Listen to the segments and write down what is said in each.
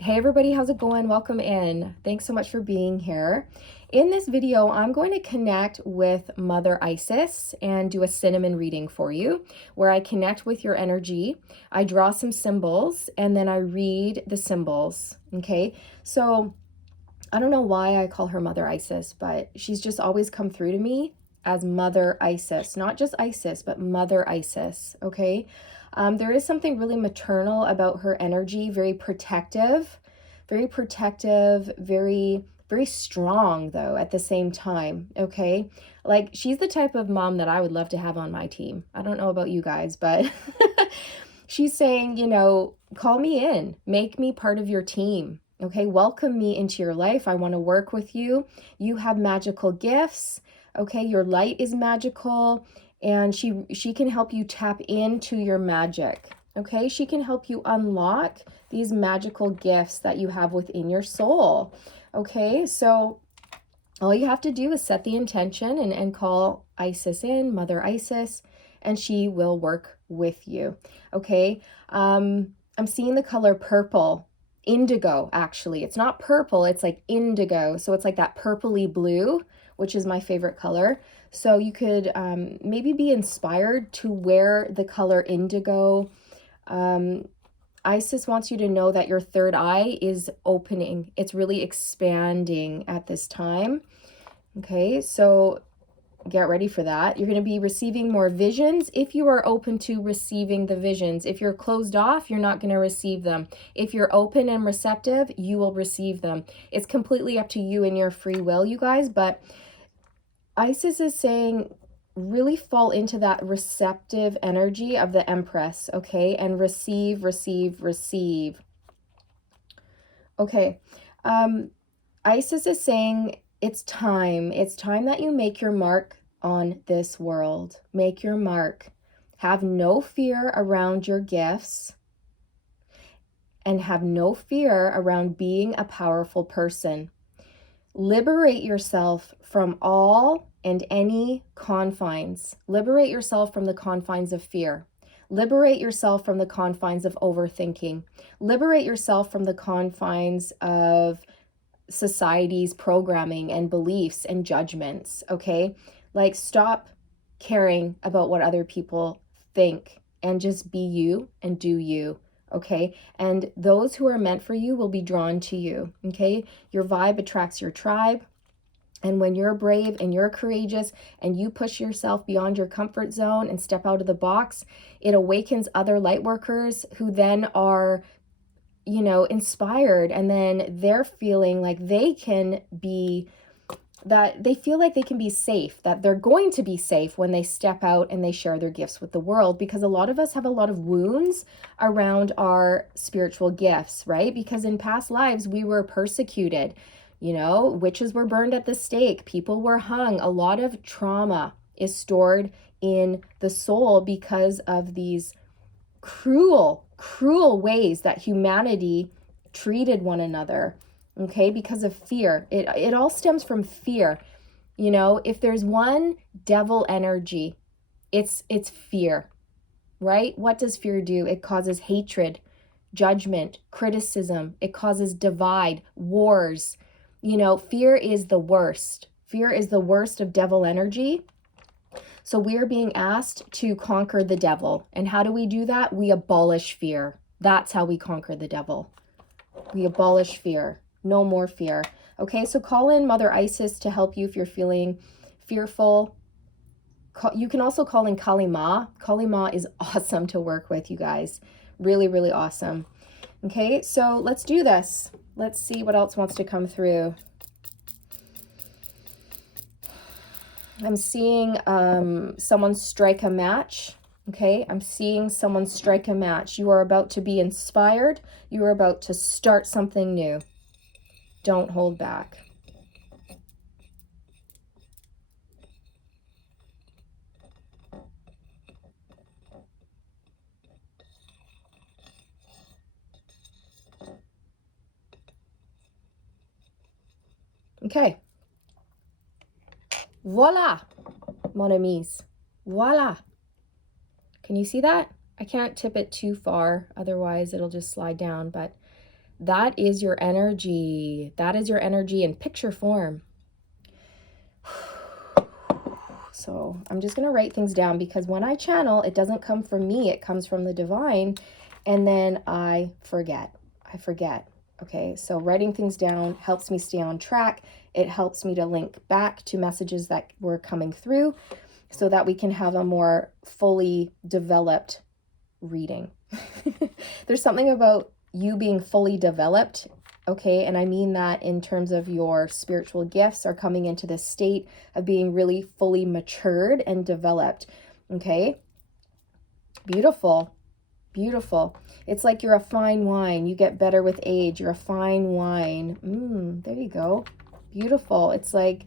Hey everybody, how's it going? Welcome in. Thanks so much for being here. In this video, I'm going to connect with Mother Isis and do a cinnamon reading for you, where I connect with your energy. I draw some symbols and then I read the symbols. Okay, so I don't know why I call her Mother Isis, but she's just always come through to me as Mother Isis, not just Isis, but Mother Isis. Okay. There is something really maternal about her energy, very protective, very, very strong, though, at the same time. Okay. Like, she's the type of mom that I would love to have on my team. I don't know about you guys, but she's saying, call me in, make me part of your team. Okay, welcome me into your life. I want to work with you. You have magical gifts. Okay, your light is magical, and she can help you tap into your magic. Okay, she can help you unlock these magical gifts that you have within your soul. Okay, so all you have to do is set the intention and call Isis in, Mother Isis, and she will work with you. Okay, I'm seeing the color purple. Indigo, actually. It's not purple, it's like indigo. So it's like that purpley blue, which is my favorite color. So you could maybe be inspired to wear the color indigo. Isis wants you to know that your third eye is opening. It's really expanding at this time. Okay, so get ready for that. You're going to be receiving more visions if you are open to receiving the visions. If you're closed off, you're not going to receive them. If you're open and receptive, you will receive them. It's completely up to you and your free will, you guys, but Isis is saying really fall into that receptive energy of the Empress, okay? And receive, receive, receive. Okay. Isis is saying it's time. It's time that you make your mark on this world. Make your mark. Have no fear around your gifts and have no fear around being a powerful person. Liberate yourself from all and any confines. Liberate yourself from the confines of fear. Liberate yourself from the confines of overthinking. Liberate yourself from the confines of society's programming and beliefs and judgments, okay? Like, stop caring about what other people think and just be you and do you, okay? And those who are meant for you will be drawn to you, okay? Your vibe attracts your tribe. And when you're brave and you're courageous and you push yourself beyond your comfort zone and step out of the box, it awakens other light workers who then are inspired, and then they're feeling like they can be, that they feel like they can be safe, that they're going to be safe when they step out and they share their gifts with the world. Because a lot of us have a lot of wounds around our spiritual gifts, right? Because in past lives, we were persecuted, witches were burned at the stake, people were hung. A lot of trauma is stored in the soul because of these cruel ways that humanity treated one another, okay, because of fear. It all stems from fear. If there's one devil energy, it's fear, right? What does fear do? It causes hatred, judgment, criticism. It causes divide, wars. Fear is the worst. Fear is the worst of devil energy. So we are being asked to conquer the devil. And how do we do that? We abolish fear. That's how we conquer the devil. We abolish fear. No more fear. Okay, so call in Mother Isis to help you if you're feeling fearful. You can also call in Kali Ma. Kali Ma is awesome to work with, you guys. Really, really awesome. Okay, so let's do this. Let's see what else wants to come through. I'm seeing someone strike a match. Okay, I'm seeing someone strike a match. You are about to be inspired. You are about to start something new. Don't hold back. Okay. Voila, mon amis. Voila. Can you see that? I can't tip it too far, otherwise it'll just slide down, but That is your energy. That is your energy in picture form. So I'm just going to write things down, because when I channel, it doesn't come from me. It comes from the divine. And then I forget. Okay, so writing things down helps me stay on track. It helps me to link back to messages that were coming through so that we can have a more fully developed reading. There's something about you being fully developed, okay? And I mean that in terms of your spiritual gifts are coming into this state of being really fully matured and developed, okay? Beautiful. Beautiful. It's like you're a fine wine. You get better with age. You're a fine wine. There you go. Beautiful. It's like,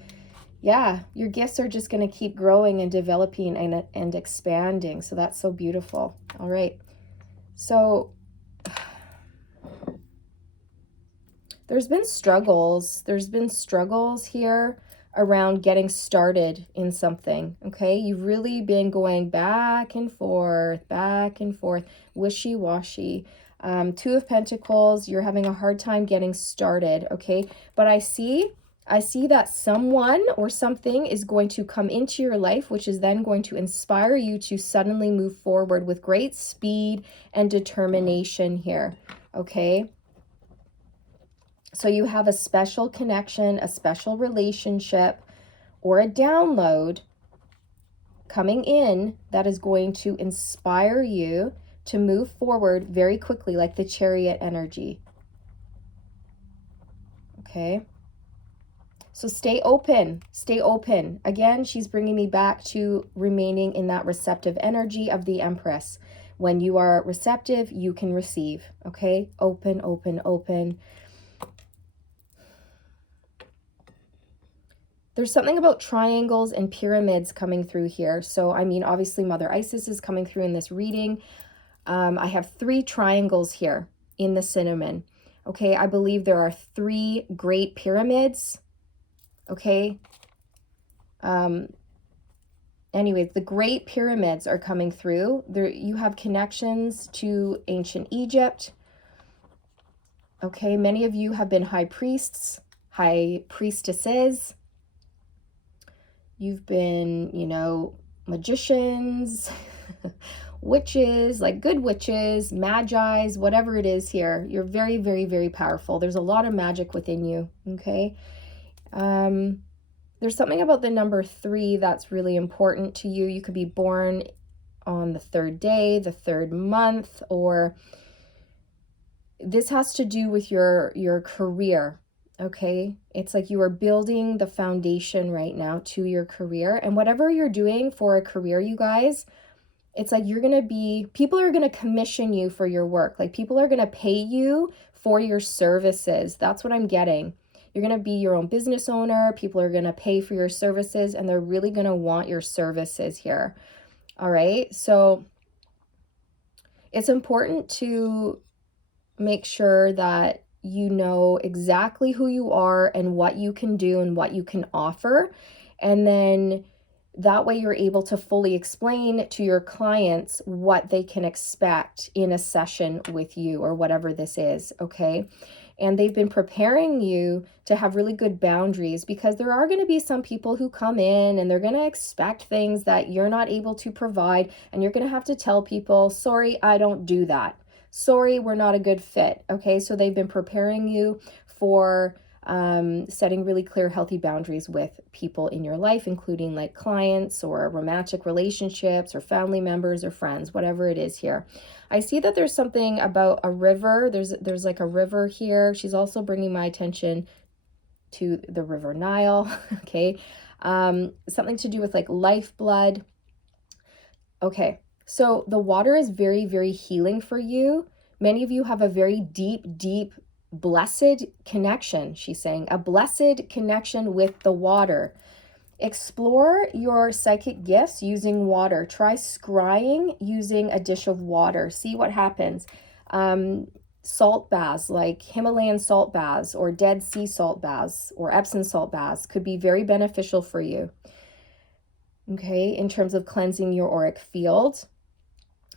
yeah, your gifts are just going to keep growing and developing and expanding. So that's so beautiful. All right. So there's been struggles. There's been struggles here around getting started in something, okay? You've really been going back and forth, wishy-washy. Two of Pentacles, you're having a hard time getting started, okay? But I see that someone or something is going to come into your life, which is then going to inspire you to suddenly move forward with great speed and determination here, okay? So you have a special connection, a special relationship, or a download coming in that is going to inspire you to move forward very quickly, like the Chariot energy. Okay? So stay open. Stay open. Again, she's bringing me back to remaining in that receptive energy of the Empress. When you are receptive, you can receive. Okay? Open, open, open. There's something about triangles and pyramids coming through here. So, I mean, obviously Mother Isis is coming through in this reading. I have 3 triangles here in the cinnamon. Okay, I believe there are 3 great pyramids. Okay. Anyways, the great pyramids are coming through. There, you have connections to ancient Egypt. Okay, many of you have been high priests, high priestesses. You've been, you know, magicians, witches, like good witches, magis, whatever it is here. You're very, very, very powerful. There's a lot of magic within you, okay? There's something about the number 3 that's really important to you. You could be born on the 3rd day, the 3rd month, or this has to do with your career. Okay, it's like you are building the foundation right now to your career, and whatever you're doing for a career, you guys, it's like people are going to commission you for your work. Like people are going to pay you for your services. That's what I'm getting. You're going to be your own business owner. People are going to pay for your services, and they're really going to want your services here. All right, so it's important to make sure that you know exactly who you are and what you can do and what you can offer. And then that way you're able to fully explain to your clients what they can expect in a session with you or whatever this is, okay? And they've been preparing you to have really good boundaries, because there are going to be some people who come in and they're going to expect things that you're not able to provide, and you're going to have to tell people, sorry, I don't do that. Sorry, we're not a good fit. Okay, so they've been preparing you for setting really clear, healthy boundaries with people in your life, including like clients or romantic relationships or family members or friends, whatever it is here. I see that there's something about a river. There's like a river here. She's also bringing my attention to the River Nile. Okay, something to do with like lifeblood. Okay. So the water is very, very healing for you. Many of you have a very deep, deep, blessed connection, she's saying, a blessed connection with the water. Explore your psychic gifts using water. Try scrying using a dish of water. See what happens. Salt baths, like Himalayan salt baths or Dead Sea salt baths or Epsom salt baths, could be very beneficial for you. Okay, in terms of cleansing your auric field.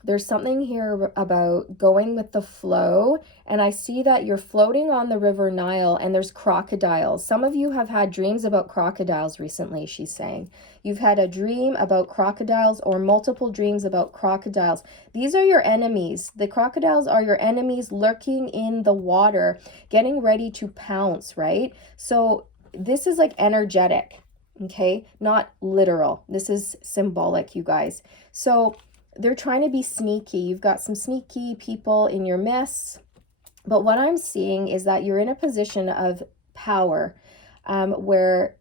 There's something here about going with the flow, and I see that you're floating on the River Nile and there's crocodiles. Some of you have had dreams about crocodiles recently, she's saying. You've had a dream about crocodiles or multiple dreams about crocodiles. These are your enemies. The crocodiles are your enemies lurking in the water, getting ready to pounce, right? So this is like energetic, okay? Not literal. This is symbolic, you guys. So they're trying to be sneaky. You've got some sneaky people in your midst. But what I'm seeing is that you're in a position of power where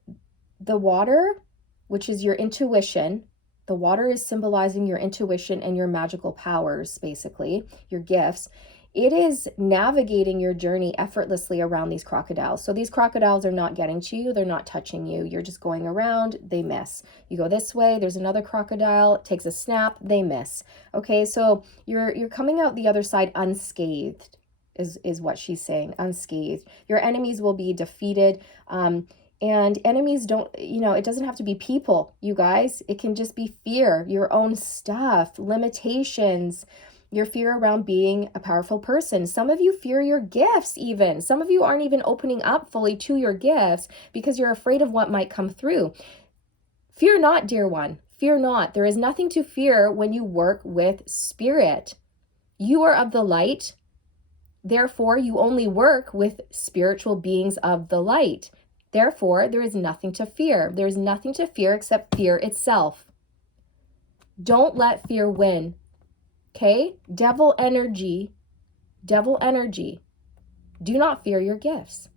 the water, which is your intuition, the water is symbolizing your intuition and your magical powers, basically, your gifts. It is navigating your journey effortlessly around these crocodiles. So these crocodiles are not getting to you. They're not touching you. You're just going around. They miss. You go this way. There's another crocodile. It takes a snap. They miss. Okay, so you're coming out the other side unscathed, is what she's saying. Unscathed. Your enemies will be defeated. And enemies don't, it doesn't have to be people, you guys. It can just be fear, your own stuff, limitations, your fear around being a powerful person. Some of you fear your gifts even. Some of you aren't even opening up fully to your gifts because you're afraid of what might come through. Fear not, dear one. Fear not. There is nothing to fear when you work with spirit. You are of the light. Therefore, you only work with spiritual beings of the light. Therefore, there is nothing to fear. There is nothing to fear except fear itself. Don't let fear win. Okay? Devil energy. Do not fear your gifts.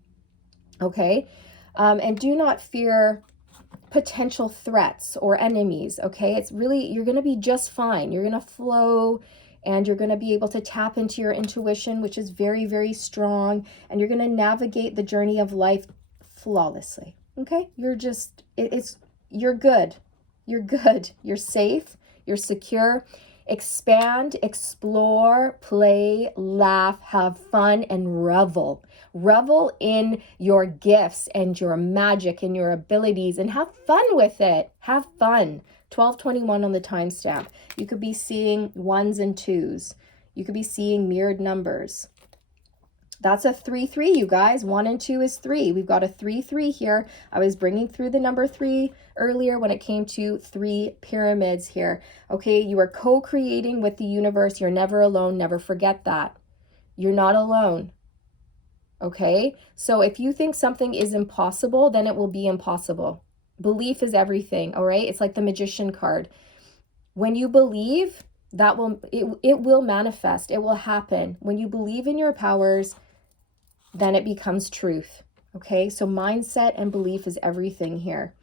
Okay? And do not fear potential threats or enemies. Okay? It's really, you're going to be just fine. You're going to flow and you're going to be able to tap into your intuition, which is very, very strong. And you're going to navigate the journey of life flawlessly. Okay? You're just, you're good. You're good. You're safe. You're secure. Expand, explore, play, laugh, have fun, and revel. Revel in your gifts and your magic and your abilities and have fun with it. Have fun. 1221 on the timestamp. You could be seeing 1s and 2s. You could be seeing mirrored numbers. That's a 3-3, you guys. 1 and 2 is 3. We've got a 3-3 here. I was bringing through the number 3 earlier when it came to 3 pyramids here. Okay, you are co-creating with the universe. You're never alone. Never forget that. You're not alone. Okay, so if you think something is impossible, then it will be impossible. Belief is everything, all right? It's like the magician card. When you believe, it will manifest. It will happen. When you believe in your powers, then it becomes truth. Okay, so mindset and belief is everything here.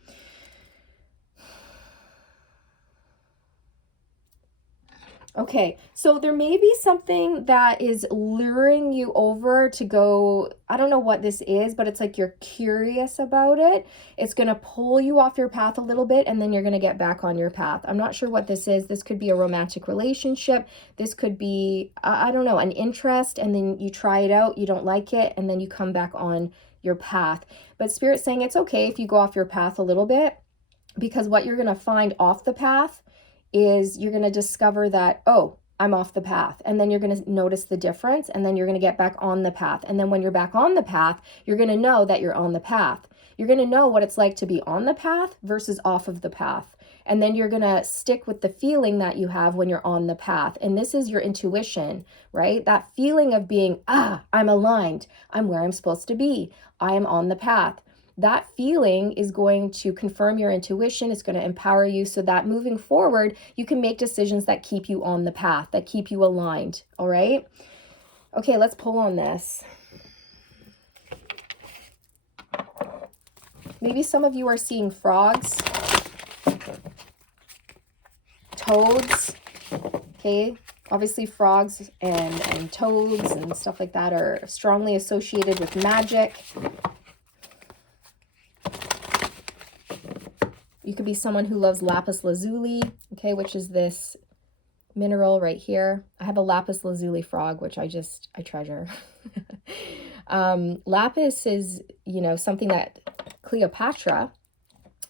Okay, so there may be something that is luring you over to go, I don't know what this is, but it's like you're curious about it. It's going to pull you off your path a little bit, and then you're going to get back on your path. I'm not sure what this is. This could be a romantic relationship. This could be, I don't know, an interest, and then you try it out, you don't like it, and then you come back on your path. But Spirit's saying it's okay if you go off your path a little bit, because what you're going to find off the path is you're going to discover that, oh, I'm off the path. And then you're going to notice the difference. And then you're going to get back on the path. And then when you're back on the path, you're going to know that you're on the path. You're going to know what it's like to be on the path versus off of the path. And then you're going to stick with the feeling that you have when you're on the path. And this is your intuition, right? That feeling of being, I'm aligned. I'm where I'm supposed to be. I am on the path. That feeling is going to confirm your intuition. It's going to empower you so that moving forward, you can make decisions that keep you on the path, that keep you aligned. All right. Okay, let's pull on this. Maybe some of you are seeing frogs, toads. Okay. Obviously frogs and toads and stuff like that are strongly associated with magic. You could be someone who loves lapis lazuli, okay, which is this mineral right here. I have a lapis lazuli frog, which I treasure. Lapis is, something that Cleopatra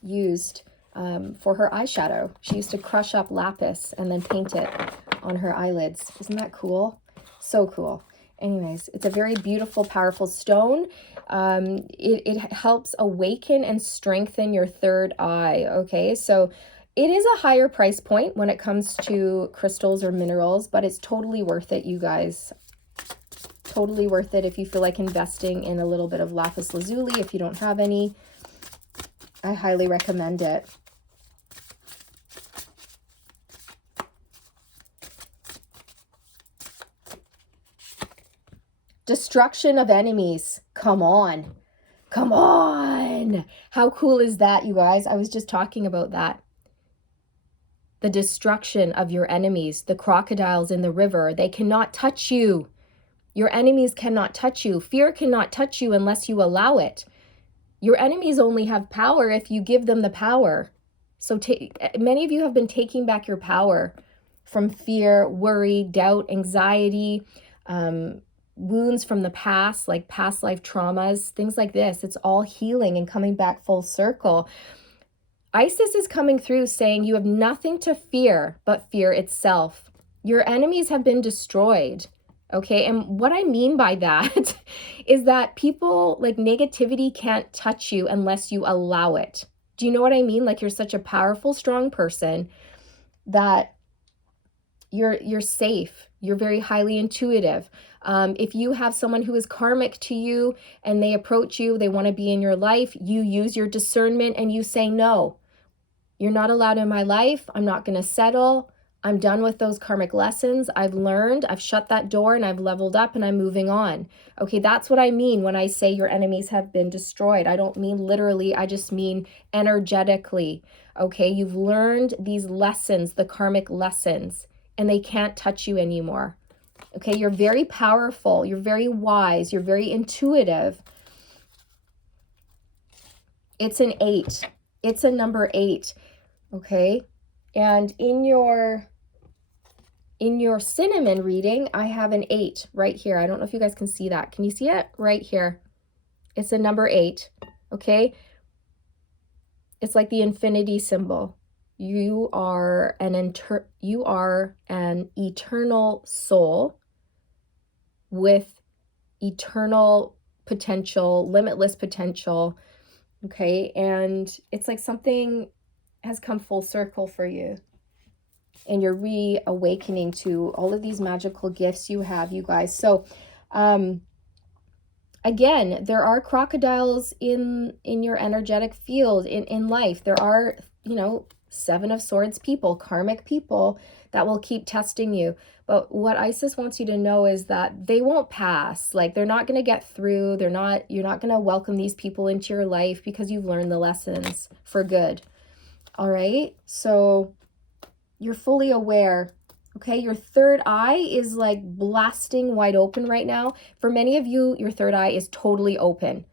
used for her eyeshadow. She used to crush up lapis and then paint it on her eyelids. Isn't that cool? So cool. Anyways, it's a very beautiful, powerful stone. It helps awaken and strengthen your third eye, okay? So it is a higher price point when it comes to crystals or minerals, but it's totally worth it, you guys. Totally worth it if you feel like investing in a little bit of lapis lazuli. If you don't have any, I highly recommend it. Destruction of enemies. Come on. Come on. How cool is that, you guys? I was just talking about that. The destruction of your enemies, the crocodiles in the river, they cannot touch you. Your enemies cannot touch you. Fear cannot touch you unless you allow it. Your enemies only have power if you give them the power. So many of you have been taking back your power from fear, worry, doubt, anxiety, wounds from the past, like past life traumas, things like this. It's all healing and coming back full circle. Isis is coming through saying you have nothing to fear but fear itself. Your enemies have been destroyed. Okay, and what I mean by that is that people, like, negativity can't touch you unless you allow it. Do you know what I mean? Like, you're such a powerful, strong person that you're safe. You're very highly intuitive. If you have someone who is karmic to you and they approach you, they want to be in your life, you use your discernment and you say, no, you're not allowed in my life. I'm not going to settle. I'm done with those karmic lessons. I've learned, I've shut that door and I've leveled up and I'm moving on. Okay, that's what I mean when I say your enemies have been destroyed. I don't mean literally, I just mean energetically. Okay, you've learned these lessons, the karmic lessons, and they can't touch you anymore. Okay, you're very powerful, you're very wise, you're very intuitive. It's an 8. It's a number 8. Okay, and in your cinnamon reading, I have an 8 right here. I don't know if you guys can see that. Can you see it? Right here. It's a number 8. Okay. It's like the infinity symbol. You are an eternal soul with eternal potential, limitless potential. Okay. And it's like something has come full circle for you. And you're reawakening to all of these magical gifts you have, you guys. So, again, there are crocodiles in your energetic field, in life. There are, 7 of Swords people, karmic people that will keep testing you. But what Isis wants you to know is that they won't pass. Like, they're not going to get through. You're not going to welcome these people into your life because you've learned the lessons for good. All right. So you're fully aware. Okay, your third eye is like blasting wide open right now. For many of you, your third eye is totally open.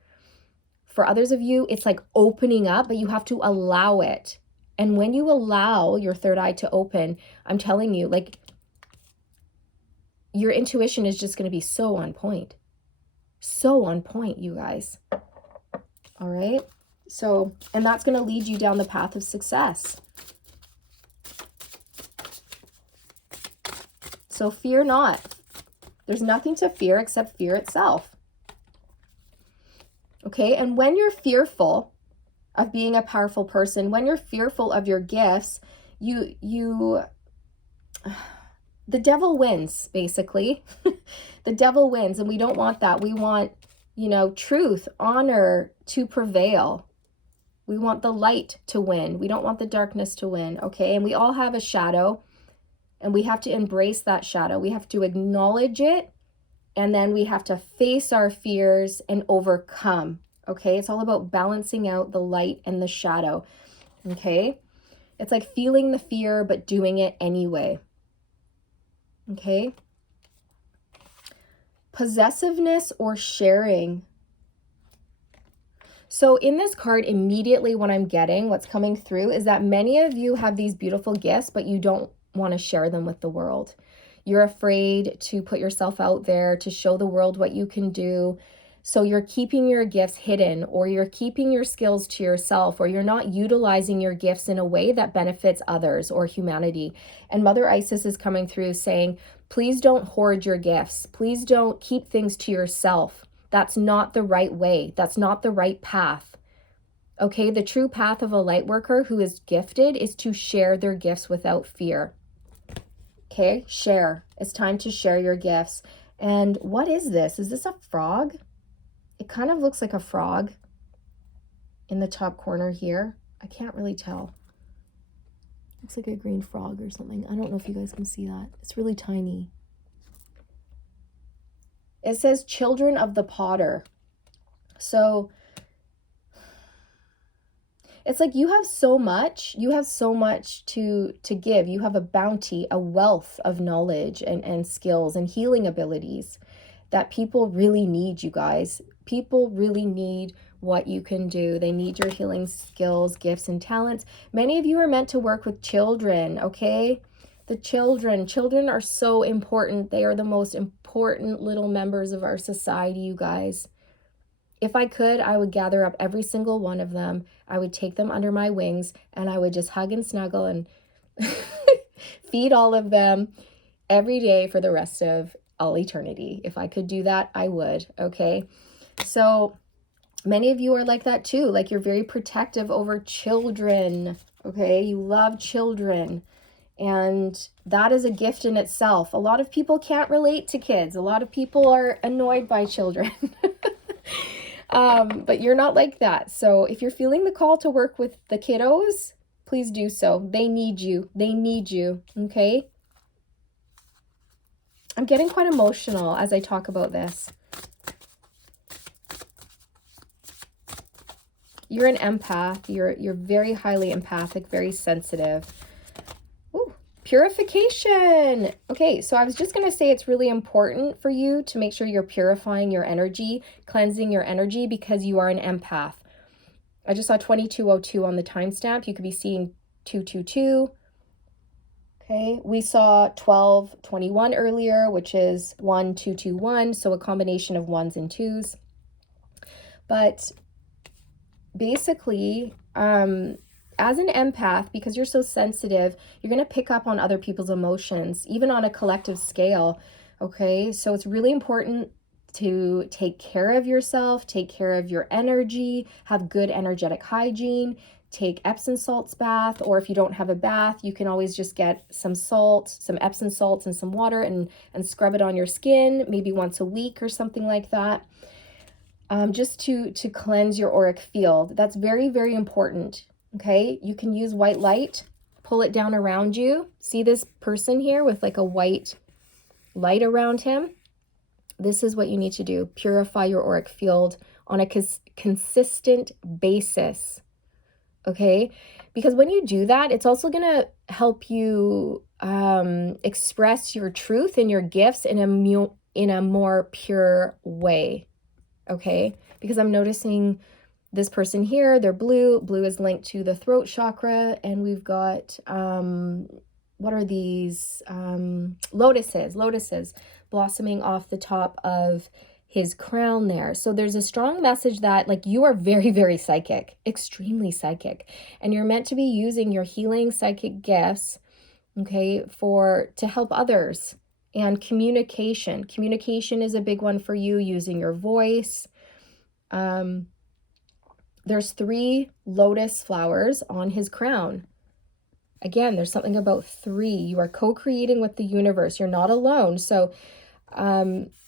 For others of you, it's like opening up, but you have to allow it. And when you allow your third eye to open, I'm telling you, like, your intuition is just going to be so on point. So on point, you guys. All right. So, and that's going to lead you down the path of success. So fear not. There's nothing to fear except fear itself. Okay, and when you're fearful of being a powerful person, when you're fearful of your gifts, the devil wins, basically. The devil wins, and we don't want that. We want, truth, honor to prevail. We want the light to win. We don't want the darkness to win, okay? And we all have a shadow. And we have to embrace that shadow. We have to acknowledge it. And then we have to face our fears and overcome. Okay. It's all about balancing out the light and the shadow. Okay. It's like feeling the fear, but doing it anyway. Okay. Possessiveness or sharing. So in this card, immediately what I'm getting, what's coming through is that many of you have these beautiful gifts, but you don't want to share them with the world. You're afraid to put yourself out there, to show the world what you can do. So you're keeping your gifts hidden, or you're keeping your skills to yourself, or you're not utilizing your gifts in a way that benefits others or humanity. And Mother Isis is coming through saying, please don't hoard your gifts. Please don't keep things to yourself. That's not the right way. That's not the right path. Okay, the true path of a light worker who is gifted is to share their gifts without fear. Okay, share. It's time to share your gifts. And what is this? Is this a frog? It kind of looks like a frog in the top corner here. I can't really tell. Looks like a green frog or something. I don't know if you guys can see that. It's really tiny. It says children of the potter. So it's like you have so much to give. You have a bounty, a wealth of knowledge and skills and healing abilities that people really need, you guys. People really need what you can do. They need your healing skills, gifts, and talents. Many of you are meant to work with children, okay? The children are so important. They are the most important little members of our society, you guys. If I could, I would gather up every single one of them. I would take them under my wings and I would just hug and snuggle and feed all of them every day for the rest of all eternity. If I could do that, I would, okay? So many of you are like that too. Like you're very protective over children, okay? You love children. And that is a gift in itself. A lot of people can't relate to kids. A lot of people are annoyed by children. But you're not like that. So if you're feeling the call to work with the kiddos, please do so. They need you. They need you. Okay? I'm getting quite emotional as I talk about this. You're an empath. You're very highly empathic, very sensitive. Ooh, purification. Okay, so I was just going to say it's really important for you to make sure you're purifying your energy, cleansing your energy, because you are an empath. I just saw 2202 on the timestamp. You could be seeing 222. Okay, we saw 1221 earlier, which is 1221, so a combination of ones and twos. But basically, as an empath, because you're so sensitive, you're going to pick up on other people's emotions, even on a collective scale. Okay, so it's really important to take care of yourself, take care of your energy, have good energetic hygiene, take Epsom salts bath, or if you don't have a bath, you can always just get some salt, some Epsom salts and some water and scrub it on your skin, maybe once a week or something like that. Just to cleanse your auric field. That's very, very important. Okay, you can use white light, pull it down around you. See this person here with like a white light around him? This is what you need to do. Purify your auric field on a consistent basis. Okay, because when you do that, it's also going to help you express your truth and your gifts in a more pure way. Okay, because I'm noticing this person here, they're blue. Blue is linked to the throat chakra, and we've got, what are these? Lotuses blossoming off the top of his crown there. So there's a strong message that like you are very, very psychic, extremely psychic, and you're meant to be using your healing psychic gifts, okay, to help others. And communication is a big one for you, using your voice. There's 3 lotus flowers on his crown. Again, there's something about 3. You are co-creating with the universe. You're not alone. So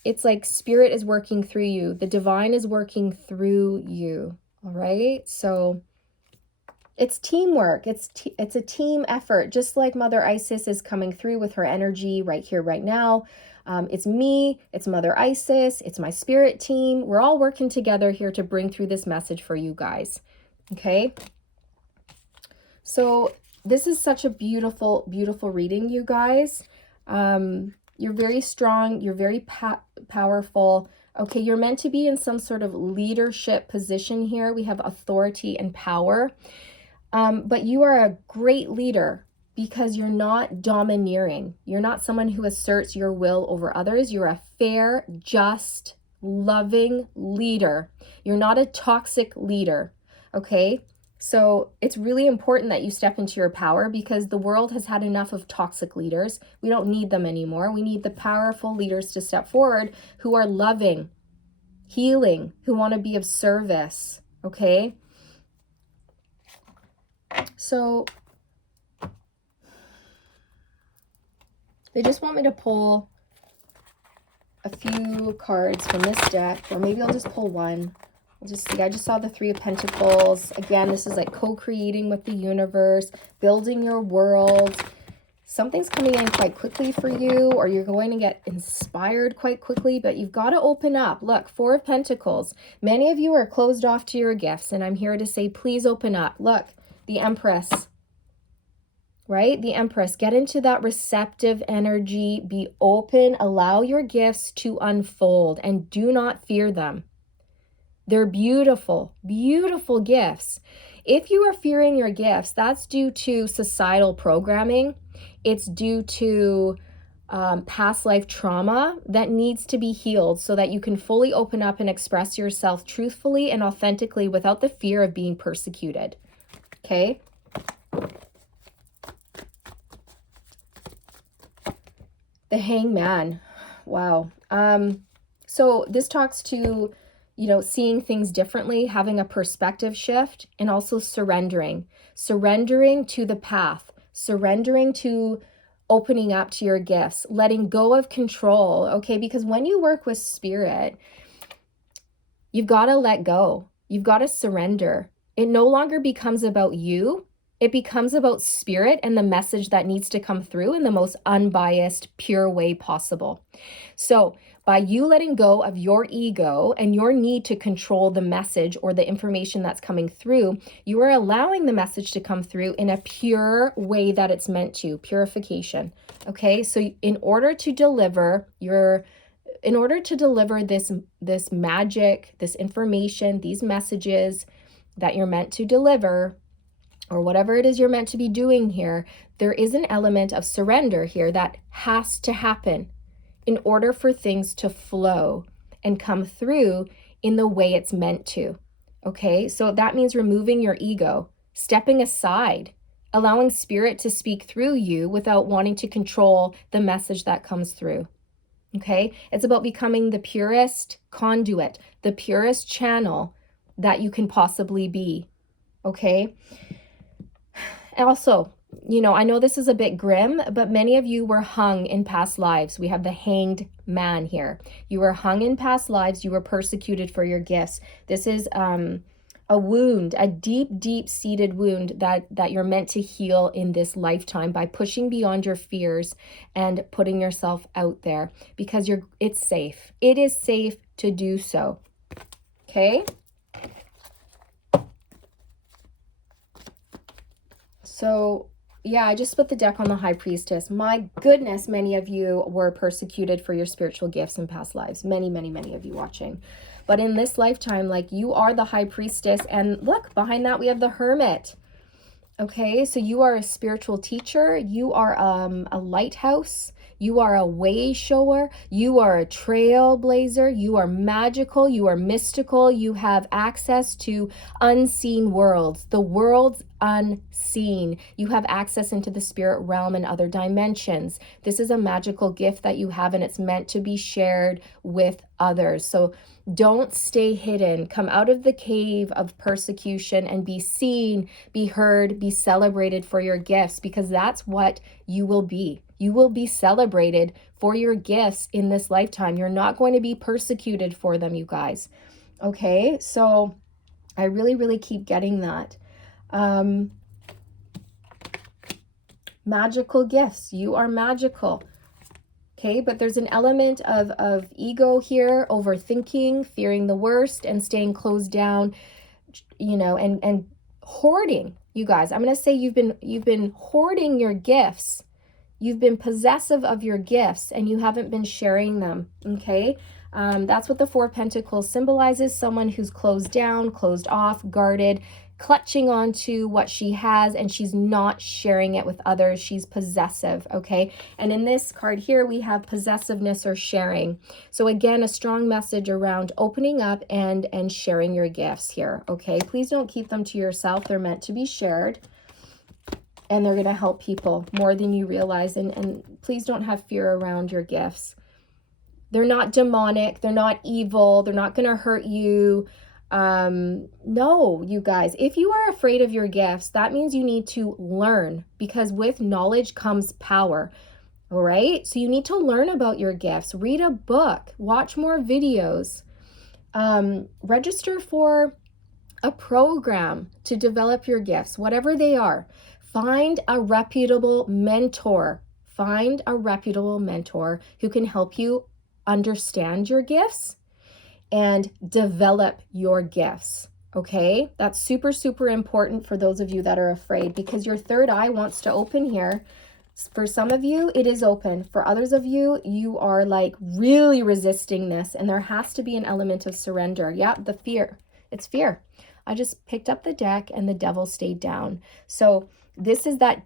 it's like spirit is working through you. The divine is working through you. All right. So it's teamwork. It's a team effort, just like Mother Isis is coming through with her energy right here, right now. It's me, it's Mother Isis, it's my spirit team. We're all working together here to bring through this message for you guys. Okay. So this is such a beautiful, beautiful reading, you guys. You're very strong. You're very powerful. Okay. You're meant to be in some sort of leadership position here. We have authority and power. But you are a great leader because you're not domineering. You're not someone who asserts your will over others. You're a fair, just loving leader. You're not a toxic leader, okay? So it's really important that you step into your power, because the world has had enough of toxic leaders. We don't need them anymore. We need the powerful leaders to step forward who are loving, healing, who want to be of service, okay? So they just want me to pull a few cards from this deck, or maybe I'll just pull one. I'll just see. I just saw the Three of Pentacles. Again, this is like co-creating with the universe, building your world. Something's coming in quite quickly for you, or you're going to get inspired quite quickly, but you've got to open up. Look, Four of Pentacles. Many of you are closed off to your gifts, and I'm here to say, please open up. Look, the Empress. Right? The Empress, get into that receptive energy, be open, allow your gifts to unfold, and do not fear them. They're beautiful, beautiful gifts. If you are fearing your gifts, that's due to societal programming. It's due to past life trauma that needs to be healed so that you can fully open up and express yourself truthfully and authentically without the fear of being persecuted. Okay? The Hangman. Wow. So this talks to, you know, seeing things differently, having a perspective shift, and also surrendering to the path, surrendering to opening up to your gifts, letting go of control. Okay. Because when you work with spirit, you've got to let go. You've got to surrender. It no longer becomes about you. It becomes about spirit and the message that needs to come through in the most unbiased, pure way possible. So by you letting go of your ego and your need to control the message or the information that's coming through, you are allowing the message to come through in a pure way that it's meant to, purification. Okay, so in order to deliver this magic, this information, these messages that you're meant to deliver, or whatever it is you're meant to be doing here, there is an element of surrender here that has to happen in order for things to flow and come through in the way it's meant to. Okay, so that means removing your ego, stepping aside, allowing spirit to speak through you without wanting to control the message that comes through. Okay, it's about becoming the purest conduit, the purest channel that you can possibly be. Okay. Also, you know, I know this is a bit grim, but many of you were hung in past lives. We have the Hanged Man here. You were hung in past lives. You were persecuted for your gifts. This is a wound, a deep, deep-seated wound that you're meant to heal in this lifetime by pushing beyond your fears and putting yourself out there, because it's safe. It is safe to do so. Okay? So, yeah, I just split the deck on the High Priestess. My goodness, many of you were persecuted for your spiritual gifts in past lives. Many, many, many of you watching. But in this lifetime, like, you are the High Priestess. And look, behind that we have the Hermit. Okay, so you are a spiritual teacher. You are a lighthouse. You are a way shower. You are a trailblazer. You are magical. You are mystical. You have access to unseen worlds, the world's unseen. You have access into the spirit realm and other dimensions. This is a magical gift that you have, and it's meant to be shared with others. So don't stay hidden. Come out of the cave of persecution and be seen, be heard, be celebrated for your gifts, because that's what you will be. You will be celebrated for your gifts in this lifetime. You're not going to be persecuted for them, you guys. Okay, so I really, really keep getting that. Magical gifts. You are magical. Okay, but there's an element of ego here, overthinking, fearing the worst, and staying closed down, you know, and hoarding. You guys, I'm going to say you've been hoarding your gifts. You've been possessive of your gifts and you haven't been sharing them. Okay, that's what the Four of Pentacles symbolizes. Someone who's closed down, closed off, guarded, clutching onto what she has and she's not sharing it with others. She's possessive, okay? And in this card here, we have possessiveness or sharing. So again, a strong message around opening up and sharing your gifts here, okay? Please don't keep them to yourself. They're meant to be shared, and they're going to help people more than you realize. And please don't have fear around your gifts. They're not demonic. They're not evil. They're not going to hurt you. No, you guys, if you are afraid of your gifts, that means you need to learn, because with knowledge comes power. All right. So you need to learn about your gifts, read a book, watch more videos, register for a program to develop your gifts, whatever they are. Find a reputable mentor. Find a reputable mentor who can help you understand your gifts and develop your gifts. Okay, that's super, super important for those of you that are afraid, because your third eye wants to open here. For some of you, it is open. For others of you, you are like really resisting this, and there has to be an element of surrender. Yeah, the fear. It's fear. I just picked up the deck and the devil stayed down. So this is that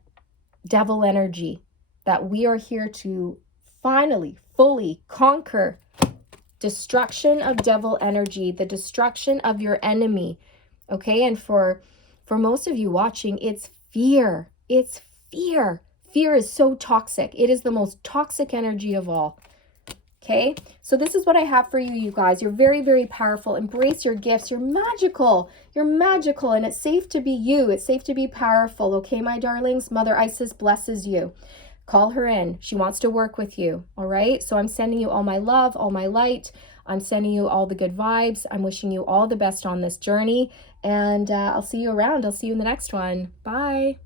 devil energy that we are here to finally, fully conquer. Destruction of devil energy, the destruction of your enemy. Okay, and for most of you watching, it's fear. It's fear. Fear is so toxic. It is the most toxic energy of all. Okay, so this is what I have for you, you guys. You're very, very powerful. Embrace your gifts. You're magical. You're magical, and it's safe to be you. It's safe to be powerful. Okay, my darlings? Mother Isis blesses you. Call her in. She wants to work with you. All right. So I'm sending you all my love, all my light. I'm sending you all the good vibes. I'm wishing you all the best on this journey. And I'll see you around. I'll see you in the next one. Bye.